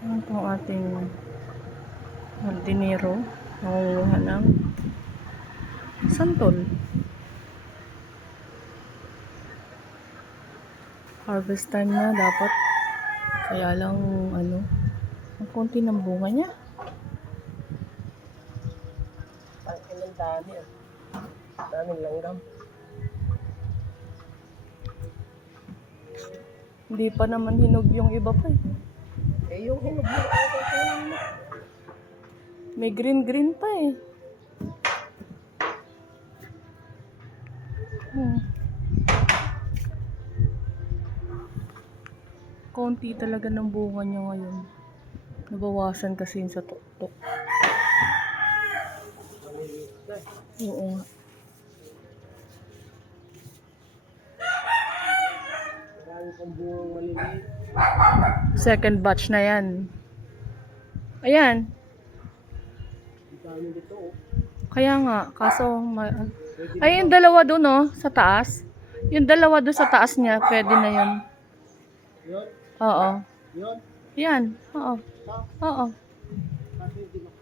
Ayan po ang ating hardinero. Nangunguha ng santol. Harvest time na dapat. Kaya lang ang konti ng bunga niya. Ang dami ah. Daming langgam. Hindi pa naman hinog yung iba pa eh. Eh yung hinog mo, May green pa eh. Konti talaga ng bunga niya ngayon. Nabawasan kasi yun sa tuktok. Oo nga. marami pang bungang maliliit. Second batch na yan. Ayan. Ang dami dito oh. Kaya nga, kaso ay yung dalawa doon oh, sa taas. Yung dalawa doon sa taas niya, pwede na yun. Yun? Oo. Yun? Yan. Oo. Ito? Oo. Kasi hindi na po.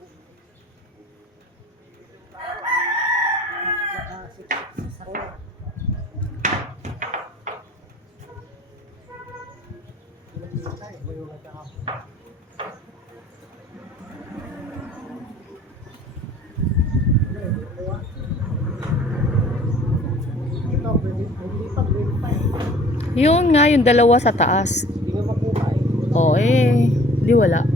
Yun nga, yung dalawa sa taas. Hindi mo makuha eh. Oo di wala.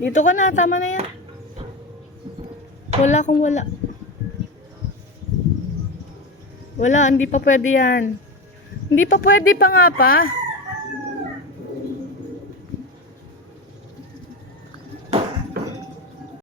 Dito ka na, tama na yan. Wala kung wala. Wala, hindi pa pwede yan. Hindi pa pwede pa nga pa.